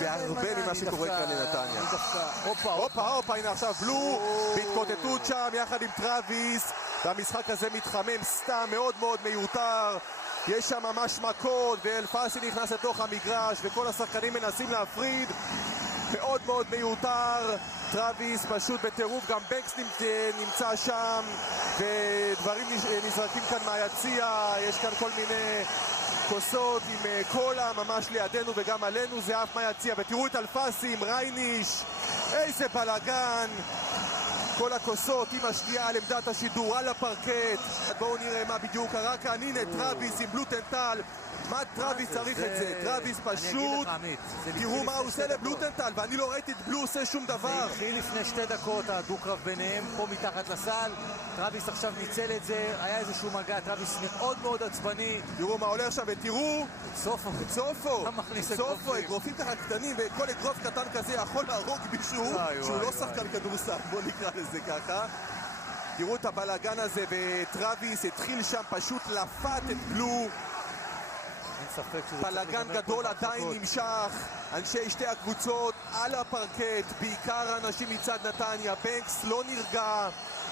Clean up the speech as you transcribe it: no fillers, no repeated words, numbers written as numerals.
בהרבה ממה שקורה כאן לנתניה. הופה, הנה עכשיו בלו, בהתקוטטות שם יחד עם טרוויס, והמשחק הזה מתחמם סתם, מאוד מאוד מיותר. יש שם ממש מכות, ואלפסי נכנס לתוך המגרש, וכל השחקנים מנסים להפריד. מאוד מאוד מיותר, טרוויס פשוט בטירוף, גם בנקס נמצא שם, ודברים נזרקים כאן מהיציע, יש כאן כל מיני כוסות עם קולה ממש לידינו וגם עלינו, זה אף מהיציע, ותראו את אלפסי עם רייניש, איזה בלגן, כל הכוסות עם השנייה על עמדת השידור, על הפרקט. בואו נראה מה בדיוק קרה כאן, הנה טרוויס עם בלוטנטל, מה טרוויס צריך את זה? טרוויס פשוט, תראו מה הוא עושה לבלוטנטל, ואני לא ראיתי את בלו עושה שום דבר. זה התחיל לפני 2 דקות, הדו-קרב ביניהם, פה מתחת לסל, טרוויס עכשיו ניצל את זה, היה איזשהו מגע, טרוויס מאוד מאוד עצבני. תראו מה הולך שם, ותראו, צופו, אגרופים ככה קטנים, וכל אגרוף קטן כזה יכול להרוג מישהו שהוא לא שחקן כדורסל, בוא נקרא לזה ככה. תראו את הבלגן הזה, וטרוויס התחיל שם פשוט לפת את בלו. בלגן גדול עדיין נמשך, אנשי שתי הקבוצות על הפרקט, בעיקר אנשים מצד נתניה, בנקס לא נרגע,